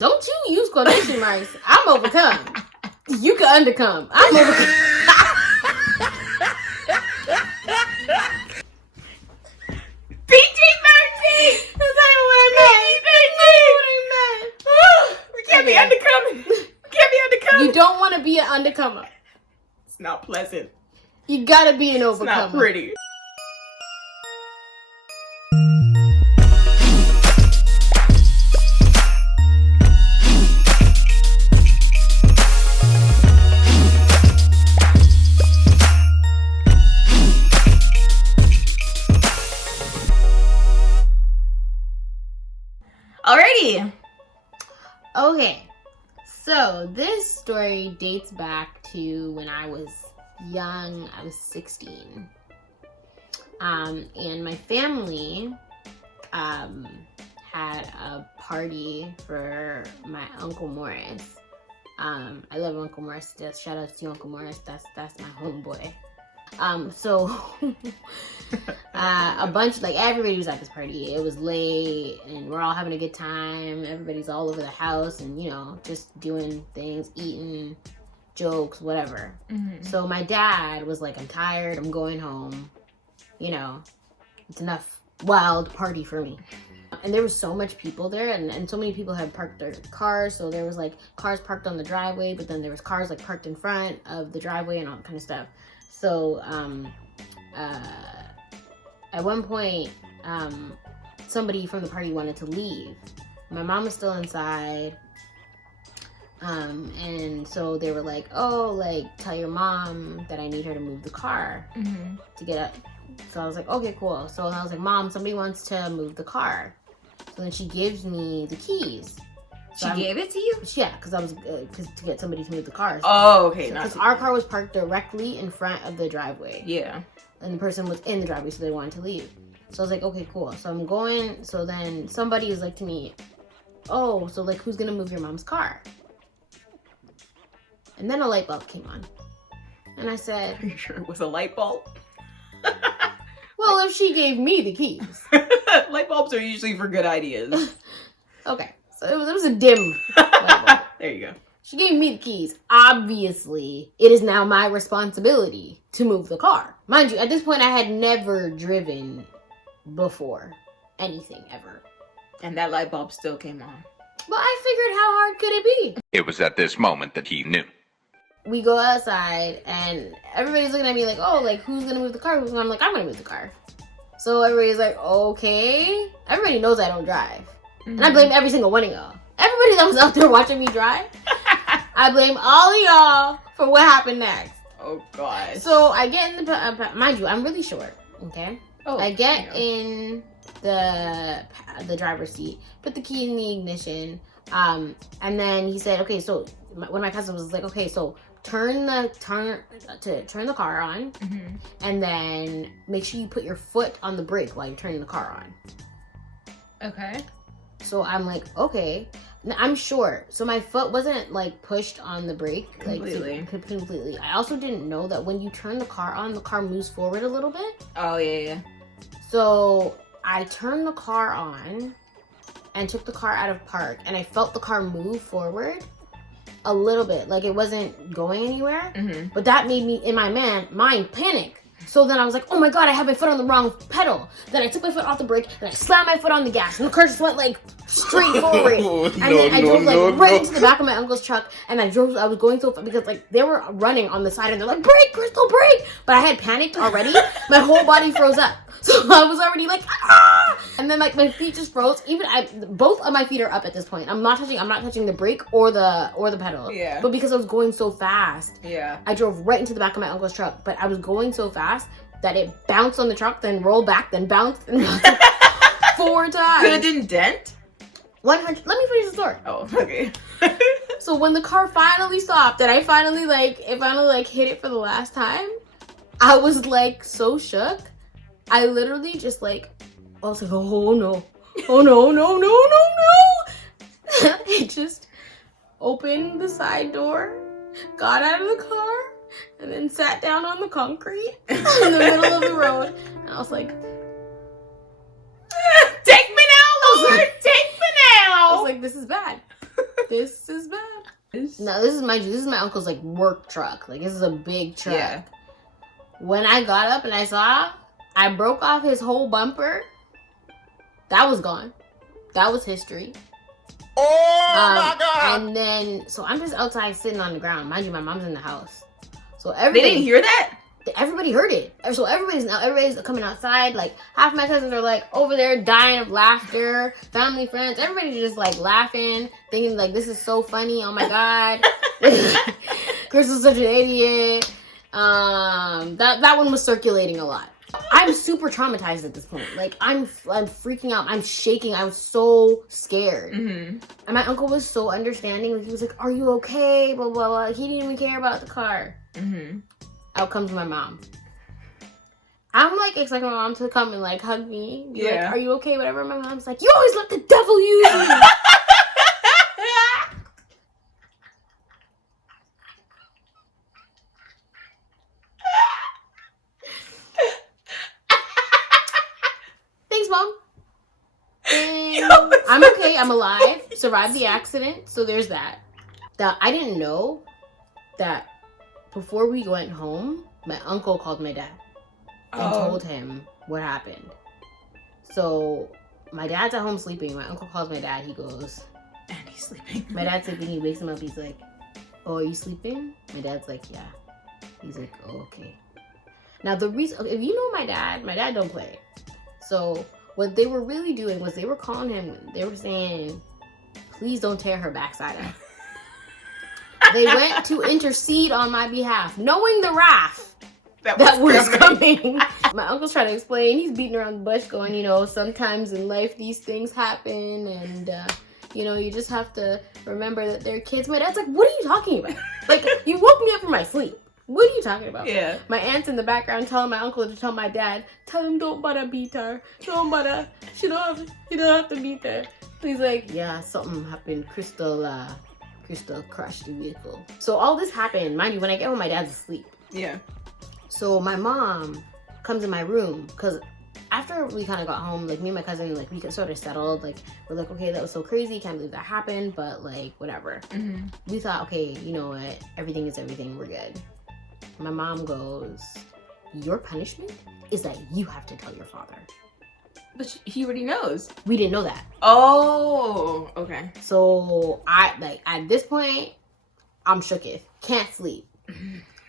Don't you use quotation marks. I'm overcome. You can undercome. I'm overcome. PG-13! That's not even what I meant. That's not what I meant. We can't be undercoming. We can't be undercoming. You don't want to be an undercomer. It's not pleasant. You gotta be an It's overcomer. not pretty. Alrighty. Okay, so this story dates back to when I was young. I was 16. And my family had a party for my Uncle Morris. I love Uncle Morris. Just shout out to Uncle Morris. That's my homeboy. So a bunch, like, everybody was at this party. It was late and we're all having a good time. Everybody's all over the house and, you know, just doing things, eating, jokes, whatever. Mm-hmm. So my dad was like, I'm tired, I'm going home. You know, it's enough wild party for me. And there was so much people there, and so many people had parked their cars. So there was like cars parked on the driveway, but then there was cars like parked in front of the driveway and all that kind of stuff. So at one point, somebody from the party wanted to leave. My mom was still inside. And so they were like, oh, like, tell your mom that I need her to move the car to get up. So I was like, okay, cool. So I was like, Mom, somebody wants to move the car. So then she gives me the keys. So She gave it to you? Yeah, because I was to get somebody to move the car. Oh, okay. Because our car was parked directly in front of the driveway. Yeah. And the person was in the driveway, so they wanted to leave. So I was like, okay, cool. So I'm going. So then somebody is like to me, oh, so like, who's gonna move your mom's car? And then a light bulb came on. And I said, Are you sure it was a light bulb? well, if she gave me the keys. Light bulbs are usually for good ideas. Okay, so it was a dim light bulb. There you go. She gave me the keys. Obviously, it is now my responsibility to move the car. Mind you, at this point, I had never driven before. Anything, ever. And that light bulb still came on. But I figured, how hard could it be? It was at this moment that he knew. We go outside, and everybody's looking at me like, oh, like, who's gonna move the car? And I'm like, I'm gonna move the car. So everybody's like, okay. Everybody knows I don't drive. And I blame every single one of y'all. Everybody that was out there watching me drive, I blame all of y'all for what happened next. Oh, gosh. So I get in the, mind you, I'm really short, okay? Oh, I get in the driver's seat, put the key in the ignition, and then he said, okay, so one of my cousins was like, okay, so turn the car on, and then make sure you put your foot on the brake while you're turning the car on. Okay. So I'm like, okay. I'm short, so my foot wasn't like pushed on the brake completely. I also didn't know that when you turn the car on, the car moves forward a little bit. Oh, yeah. So I turned the car on and took the car out of park, and I felt the car move forward a little bit, like it wasn't going anywhere. But that made me, in my mind, panic. So then I was like, oh my god, I have my foot on the wrong pedal. Then I took my foot off the brake, and I slammed my foot on the gas, and the car just went like straight forward. And then I drove right into the back of my uncle's truck, and I was going so fast because like they were running on the side, and they're like, brake, Crystal, brake! But I had panicked already. My whole body froze up. So I was already like, ah! And then like my feet just froze. Both of my feet are up at this point. I'm not touching the brake or the pedal. Yeah. But because I was going so fast, Yeah. I drove right into the back of my uncle's truck. But I was going so fast that it bounced on the truck, then rolled back, then bounced, and 4 times. But it didn't dent? 100. Let me finish the story. Oh, okay. So when the car finally stopped, and I finally hit it for the last time, I was like so shook. I literally just like, I was like, oh no, oh no, no, no, no, no. I just opened the side door, got out of the car, and then sat down on the concrete in the middle of the road. And I was like, take me now, Lord, take me now. I was like, this is bad. This is bad. No, this is my uncle's like work truck. Like this is a big truck. Yeah. When I got up and I saw, I broke off his whole bumper. That was gone. That was history. Oh my God! And then, so I'm just outside sitting on the ground. Mind you, my mom's in the house. So They everybody, didn't hear that? everybody heard it. So everybody's coming outside. Like half my cousins are like over there dying of laughter. Family, friends, everybody's just like laughing, thinking like this is so funny. Oh my God, Chris is such an idiot. That one was circulating a lot. I'm super traumatized at this point. Like I'm freaking out. I'm shaking. I was so scared. And my uncle was so understanding. Like, he was like, "Are you okay?" Blah blah blah. He didn't even care about the car. Out comes my mom. I'm like expecting my mom to come and like hug me. Be like, "Are you okay?" Whatever. My mom's like, "You always let the devil use you." Thanks, Mom. I'm okay. I'm alive. Survived the accident. So there's that. I didn't know that before we went home, my uncle called my dad and told him what happened. So my dad's at home sleeping. My uncle calls my dad. He goes, and he's sleeping. My dad's sleeping. He wakes him up. He's like, "Oh, are you sleeping?" My dad's like, "Yeah." He's like, "Oh, okay." Now the reason, if you know my dad don't play. So what they were really doing was they were calling him. They were saying, "Please don't tear her backside up." They went to intercede on my behalf, knowing the wrath that was coming. My uncle's trying to explain. He's beating around the bush going, you know, sometimes in life these things happen and, you know, you just have to remember that they're kids. My dad's like, what are you talking about? Like, you woke me up from my sleep. What are you talking about? Yeah. My aunt's in the background telling my uncle to tell my dad, tell him don't bother beat her. Don't bother. You don't have to beat her. He's like, yeah, something happened. Crystal crashed the vehicle. So all this happened, mind you, when I get home, my dad's asleep. Yeah. So my mom comes in my room, because after we kind of got home, like me and my cousin, like we sort of settled, like we're like, okay, that was so crazy, can't believe that happened, but like whatever. We thought, okay, you know what, everything is everything, we're good. My mom goes, your punishment is that you have to tell your father. But he already knows. We didn't know that. Oh, okay. So at this point, I'm shooketh. Can't sleep.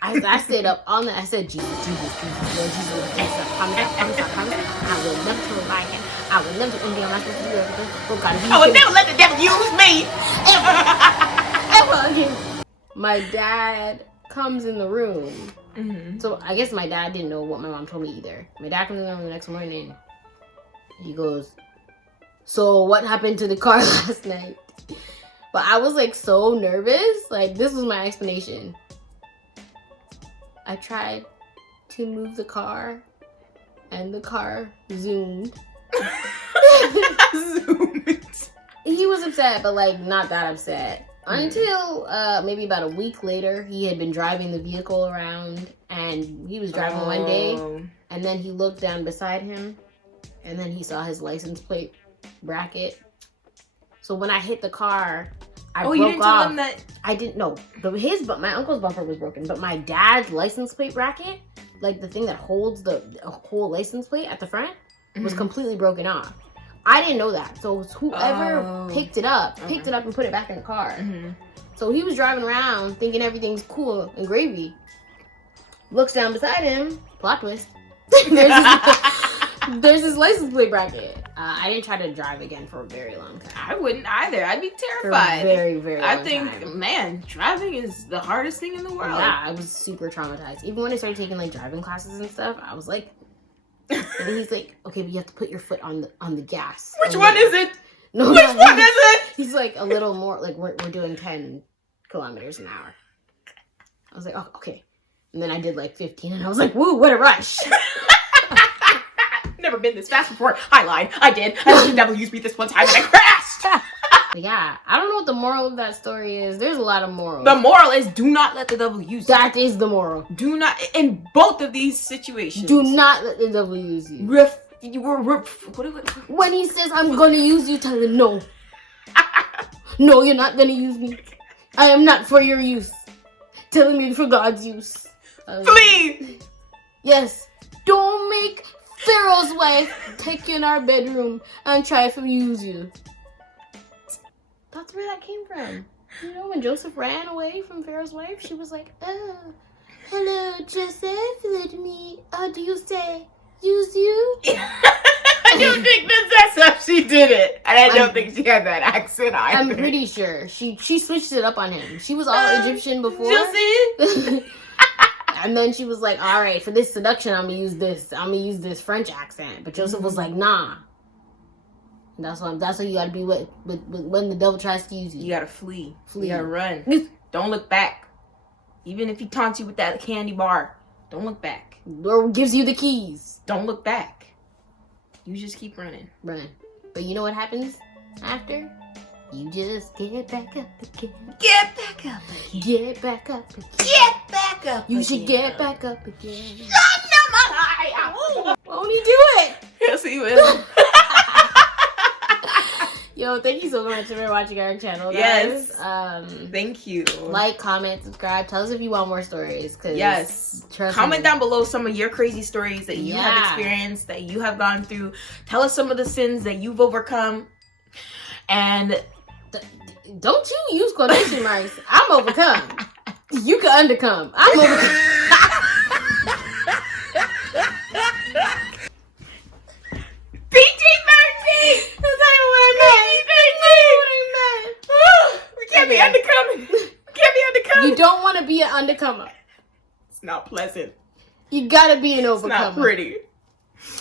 I stayed up all night. I said, Jesus, Lord Jesus, promise. I will never turn my again. I will never do anything I'm not supposed to do. Oh God, I will never let the devil use me. Ever again. My dad comes in the room. So I guess my dad didn't know what my mom told me either. My dad comes in the room the next morning. He goes, so what happened to the car last night? But I was like so nervous. Like this was my explanation. I tried to move the car and the car zoomed. He was upset, but like not that upset. Until maybe about a week later, he had been driving the vehicle around and he was driving one day and then he looked down beside him and then he saw his license plate bracket. So when I hit the car, I broke off. You didn't tell him that? I didn't know. My uncle's bumper was broken, but my dad's license plate bracket, like the thing that holds the whole license plate at the front, was completely broken off. I didn't know that. So whoever picked it up and put it back in the car. So he was driving around thinking everything's cool and gravy. Looks down beside him, plot twist. There's his license plate bracket. I didn't try to drive again for a very long time. I wouldn't either. I'd be terrified. For a very, very long time. Man, driving is the hardest thing in the world. Yeah, I was super traumatized. Even when I started taking like driving classes and stuff, I was like, and he's like, okay, but you have to put your foot on the gas. Which one is it? No, which one is it? He's like a little more, like we're doing 10 kilometers an hour. I was like, oh, okay. And then I did like 15 and I was like, woo, what a rush. Never been this fast before. I lied. I did. I let the devil use me this one time and I crashed. But yeah, I don't know what the moral of that story is. There's a lot of morals. The moral is do not let the devil use you. That is the moral. Do not, in both of these situations. Do not let the devil use you. When he says, I'm going to use you, tell him no. No, you're not gonna use me. I am not for your use. Telling me for God's use. Flee! Yes. Don't make Pharaoh's wife take you in our bedroom and try to use you. That's where that came from. You know, when Joseph ran away from Pharaoh's wife, she was like, oh, hello, Joseph, let me, do you say, use you? I don't think that's how she did it. And I don't think she had that accent either. I'm pretty sure. She switched it up on him. She was all Egyptian before. Joseph! And then she was like, all right, for this seduction, I'm going to use this. I'm going to use this French accent. But Joseph was like, nah. That's what you got to be with when the devil tries to use you. You got to flee. You got to run. Don't look back. Even if he taunts you with that candy bar, don't look back. Or gives you the keys. Don't look back. You just keep running. Run. But you know what happens after? You just get back up again. Get back up again. Get back up again. Get back up You again. should get back up again. Won't Won't he do it? Yes, he will. Yo, thank you so much for watching our channel, guys. Yes. Thank you. Like, comment, subscribe. Tell us if you want more stories. Yes. Comment down below some of your crazy stories that you have experienced, that you have gone through. Tell us some of the sins that you've overcome. And don't you use quotation marks. I'm overcome. You can undercome. I'm overcome. You don't want to be an undercomer. It's not pleasant. You gotta be an overcomer. It's not pretty.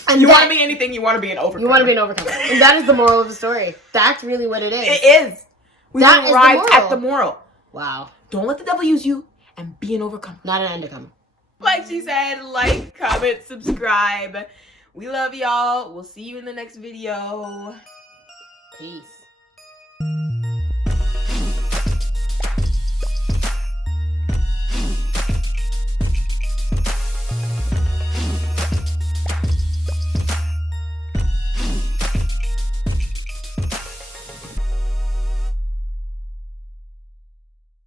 And you want to be anything, you want to be an overcomer. You want to be an overcomer. And that is the moral of the story. That's really what it is. It is. We arrived at the moral. Wow. Don't let the devil use you and be an overcomer. Not an undercomer. Like she said, like, comment, subscribe. We love y'all. We'll see you in the next video. Peace.